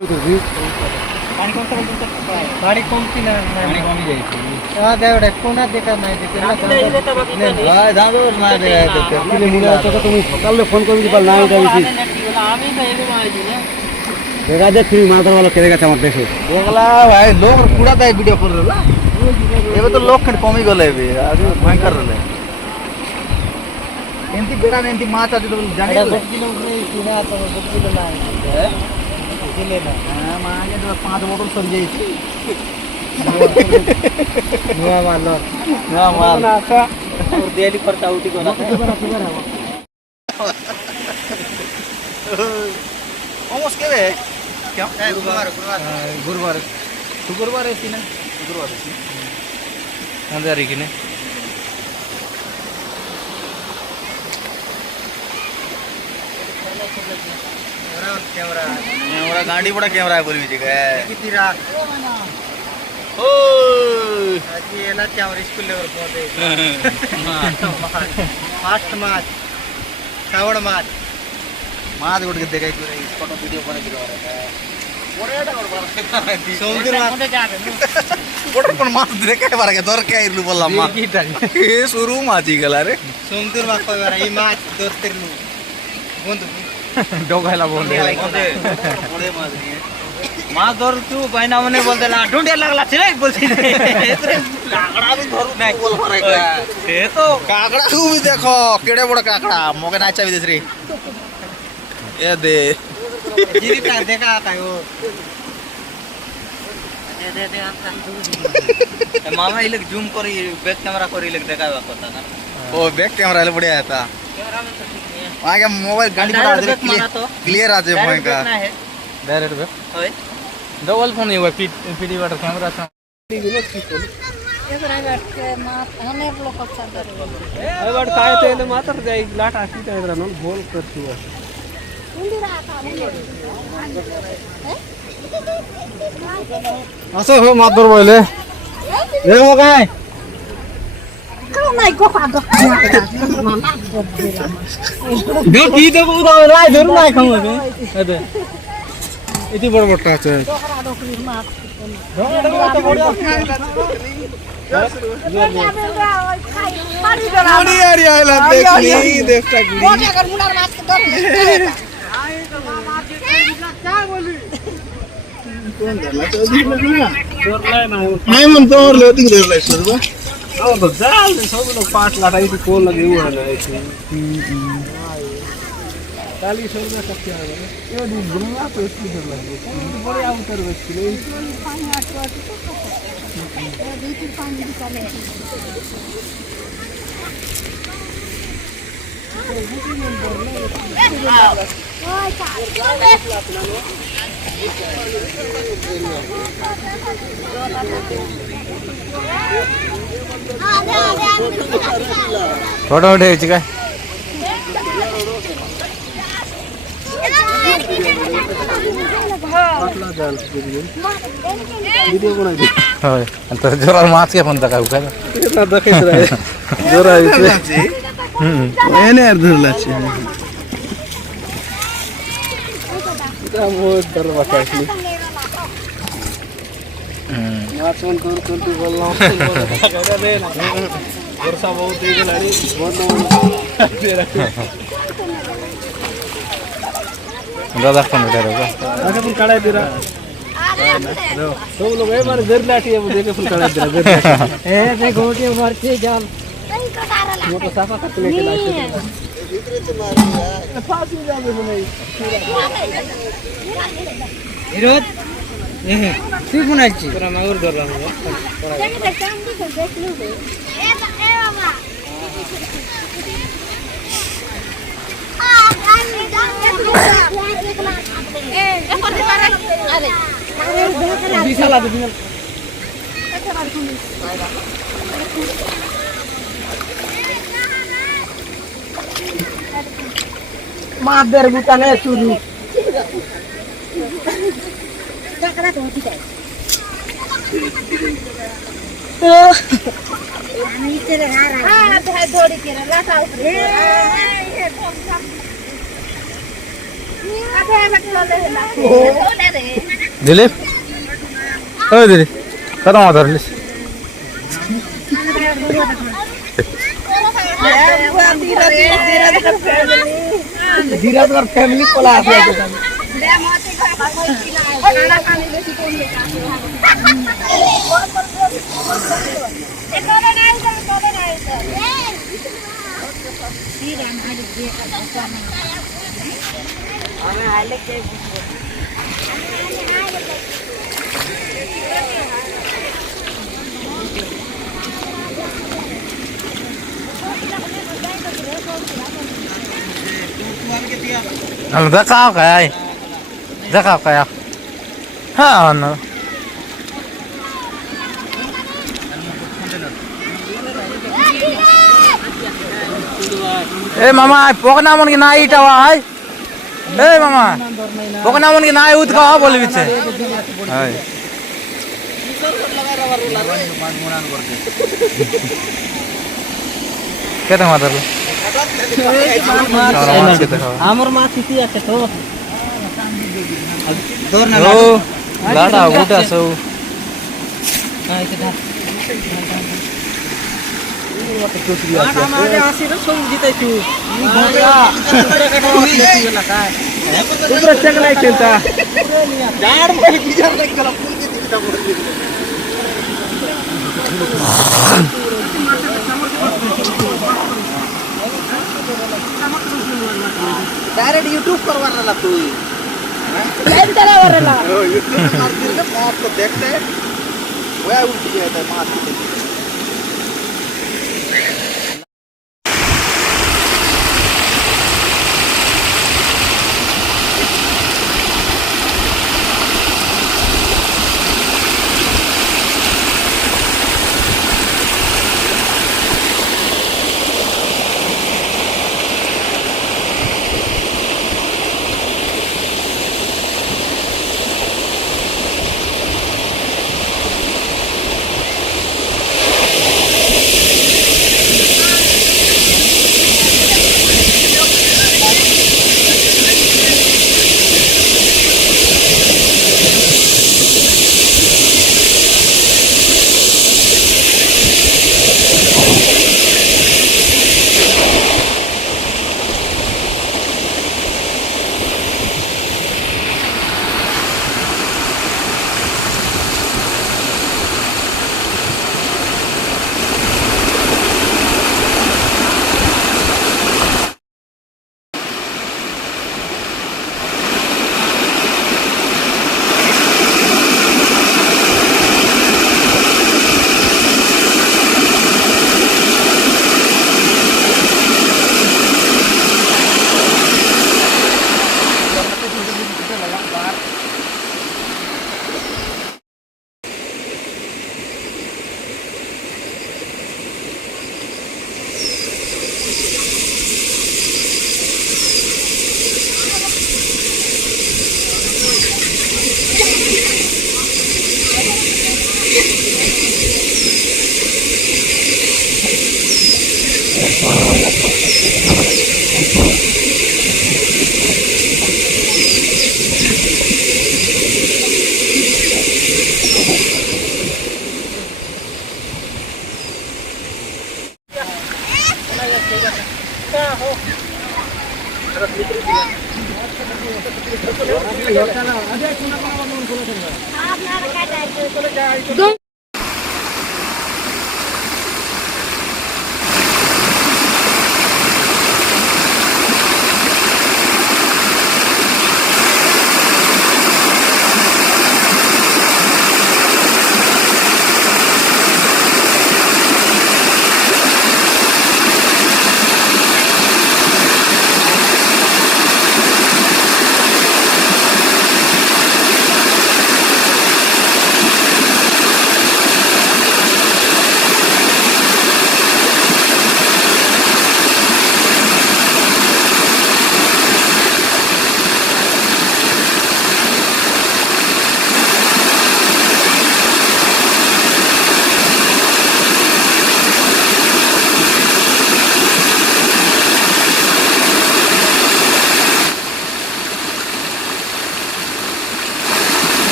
गाड़ी कम की ना गाड़ी कम ही जाई हां देवड़े कोना देखा নাই দেখে না ভাই দাদু না দেখে তুমি মনে আছে তো তুমি সকালে ফোন করে দিবা না এটা বেশি আমি তো এগো আইছি না দেখা দে তুমি মাথার ভালো কেড়ে গেছে আমার দেখে দেখলা ভাই লোক পুরা তাই ভিডিও করে লা এবে তো লোক কমই গলে এবে আজ ভয়ঙ্কর রলে এমতি বেড়া এমতি মাছ আছে তো জানি 10 কিলো কিনা তো 10 কিলো না হ্যাঁ ले ना हां मांगे तो 5 बोतल सर जाई नुआ मानो नुआ माल ना का और देली खर्चा उठी कोना almost के बे क्या गुरुवार शुक्रवार है सी ना शुक्रवार है सी अंदर ही ने कैमरा गाड़ी बड़ा कैमरा है बोली जी कितनी रात ओ आज ये ना क्या और स्कूल लेवल पहुंचे फास्ट मैच सावड़ मैच माद गुड के देखा पूरा इस फोटो वीडियो बने दिखा रहा है ओरेटा और बार समुद्र माछ फोटो पण माछ देखा बार के दर के इरलु बोलला मा ए शुरू माछी गला रे समुद्र माछ पावर ई माछ दोस्तिरलु बंद डोगायला बोल रे बड़े माछ नहीं है माछ धर तू बायना मने बोल देला ढूंढे लागला छिले बोलसी काकड़ा भी धरू नहीं बोल रे का ए तो काकड़ा तू भी देखो केड़े बड़ काकड़ा मोके नाचा भी देस रे ए दे जीरी ता देखा आता वो दे आता मामा इले जूम करी बैक कैमरा करी ले देखावा पता ना ओ बैक कैमरा ले बढ़िया था कैमरा में आगे मोबाइल गाड़ी पर क्लियर आ जाए मोबाइल का डायरेक्ट वे ओए डबल फोन है पीडी वाटर कैमरा सा एवरा बैठ के मात हने लोग अच्छा करे ए बट काय तो इने मात्र जाई लाट आसी तो इधर न बोल करती है इंदिरा का असो हो मात दर बोले देखो काय नहीं को फादो मामा दे की तो बुदा लाई धरु ना खाऊ अबे इति बड़ बड़टा আছে डोकरा डोकरी मात तो बढ़िया पानी यार आइला देखली देखता की बोले अगर मुनार मात के दर आई तो मामा के क्या बोली कौन धरला तो जोर लाई ना नहीं मन तो और लेती देर लाई सर हां तो जाल सब लोग 5 लाख आई तो कौन लगे हुआ है ऐसे 40 रुपया तक क्या है ये दिन गुरुवा तो इसकी डर लगी तो बड़े आउटर बचले पानी आटो ए दीदी पानी भी चले फोटो उठे चिका वीडियो बना दे होय तो जोरा माछ के फोन तका उका ना देखे रे जोरा इसे एने धरला छी इतना बहुत डर बता छी माछ फोन कर बोलला रे ना वर्षा बहुत ही गलाड़ी बहुत तेरा दादा फोन उठा रहा आगे फोन काढ़ा दे रहा सब लोग ए मारे घर लाठी है वो देखे फोन काढ़ा दे रहा ए देखो के मार के जाल वो तो साफा कर लेके लाठी भीतर से मार यार फांसी जावे नहीं विरोध ठीक बनाई छी पूरा मैं और डर रहा हूं देख काम भी कर देख लो ए बाबा मादर बुताने चुरी तो नीचे लगा रहा है हां थोड़ी के लाटा ऊपर आधे में ले ले दिलीप हो दिलीप कदा मातारलीस धीराजगढ़ फैमिली पला Zakao kaya Zakao kaya ha ano mama pok namon ki nai tawa hai mama pok namon ki nai ut ka bole biche hai kete matar আমার মা তিতি আছে তো ও লাডা গুটা সো হ্যাঁ এটা আমাদের আসি রে সব জিতাইছু তোমরা চেকলাই খেলতা জাড় মরে বিজার লাগলা ফুল কে দিতা মরে डायरेक्ट यूट्यूब करवा रहा तू लाइव करा रहा यूट्यूब मार दिल मौत को देखते वो उठ गया था मार के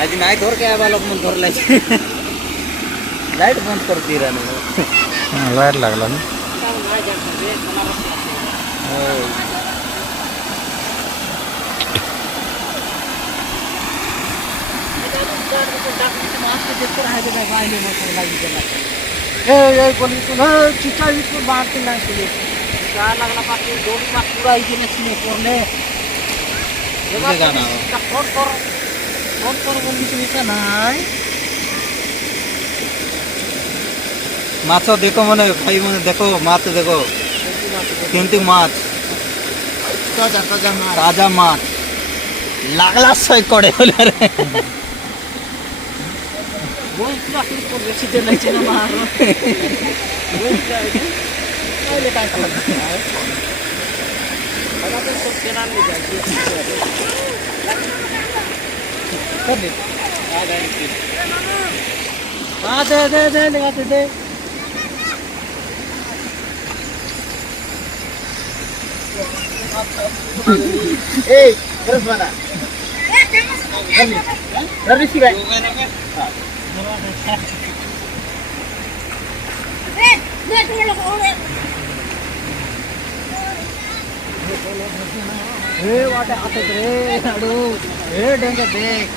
आज नाही धोर काय बालक म्हणून धरलाय लाईट बंद करते राहणं लाईट लागला ना माछ देखो मैंने भाई मैंने देखो माछ देखो केमती माछ ताजा माछ लागला सही कडे बोले रे दे ए terus mana? Dari sih kan? वाटे आते रे अडू डेंगे देख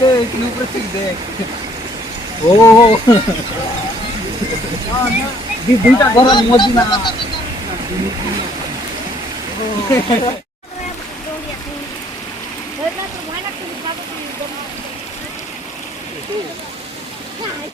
देख नु प्रतीक देख दी दुईटा घर मजी ना